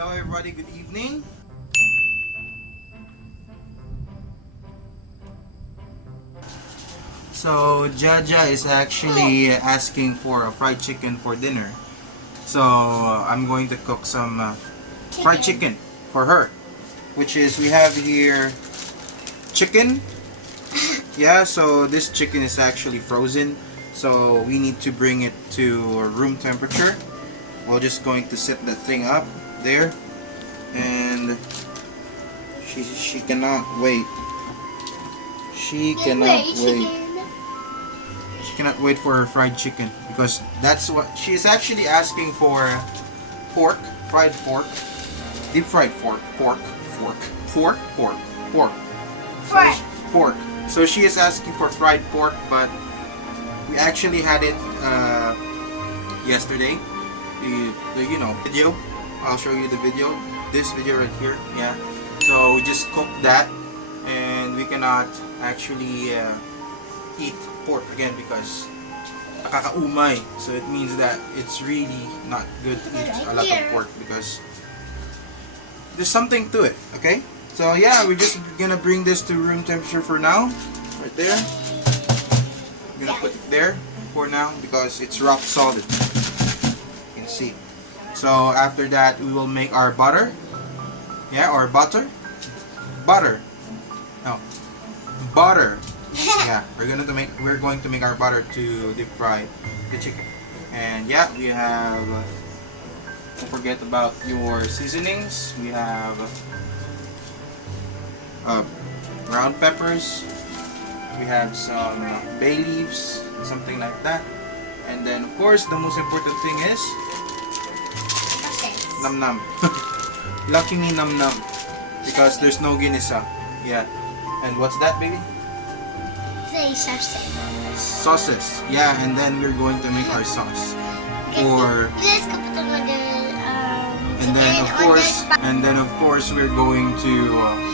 Hello everybody, good evening. So Jaja is actually asking for a fried chicken for dinner. So I'm going to cook some fried chicken for her. Which is, we have here chicken. Yeah, so this chicken is actually frozen. So we need to bring it to room temperature. We're just going to set that thing up there. And she cannot wait. She cannot wait. She cannot wait for her fried chicken because that's what she is actually asking for. Pork, fried pork, deep fried pork, pork. So she is asking for fried pork, but we actually had it yesterday. The video. I'll show you the video. This video right here. Yeah. So we just cooked that, and we cannot actually eat pork again because nakakaumay. So it means that it's really not good to eat a lot of pork because there's something to it. Okay. So yeah, we're just gonna bring this to room temperature for now. Right there. I'm gonna put it there for now because it's rock solid. You can see. So after that, we will make our butter. Yeah, or butter. Butter. No. Butter. Yeah, we're going to make our butter to deep fry the chicken. And yeah, we have. Don't forget about your seasonings. We have ground peppers. We have some bay leaves, something like that. And then, of course, the most important thing is Nam Nam. Lucky me Nam Nam. Because there's no ginisa. Yeah. And what's that, baby? Sauces. Sauces. Yeah, and then we're going to make our sauce. And then of course we're going to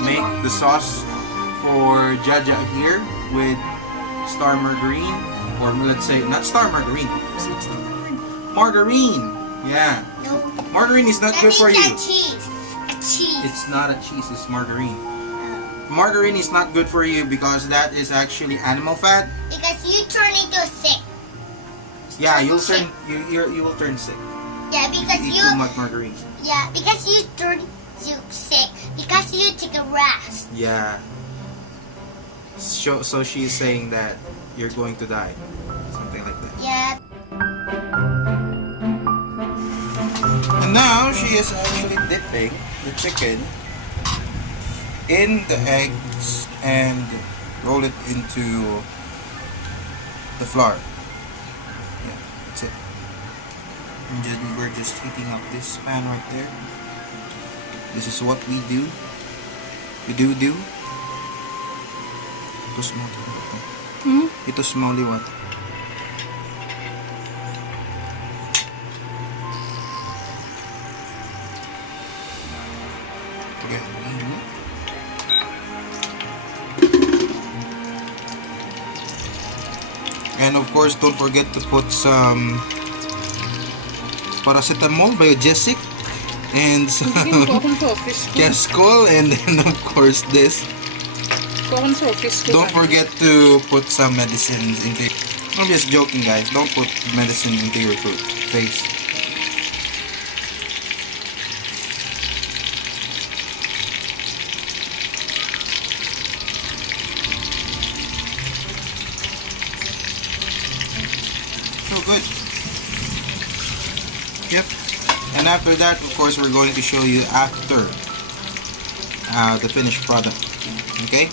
make the sauce for Jaja here with star margarine, or let's say not star margarine. Margarine. Yeah. No. Margarine is not good for you. A cheese. It's not a cheese, it's margarine. Margarine is not good for you because that is actually animal fat. Because you turn into sick. Yeah, you will turn sick. Yeah, because you eat too much margarine. Yeah, because you turn sick. Because you take a rest. Yeah. So she is saying that you're going to die. Something like that. Yeah. And now she is actually dipping the chicken in the eggs and roll it into the flour. Yeah, that's it. And then we're just heating up this pan right there. This is what we do. Do. Ito small. Ito small what? Okay. And of course, don't forget to put some paracetamol, biogesic, and some Cascol, and then of course this. Don't forget to put some medicines into. I'm just joking, guys. Don't put medicine into your food, face. So good. Yep. And after that, of course, we're going to show you after the finished product. Okay?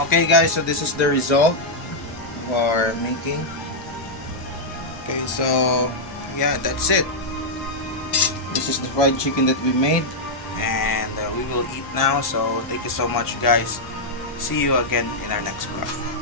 Okay guys, so this is the result of our making. Okay, so yeah, that's it. This is the fried chicken that we made, and we will eat now. So thank you so much, guys. See you again in our next vlog.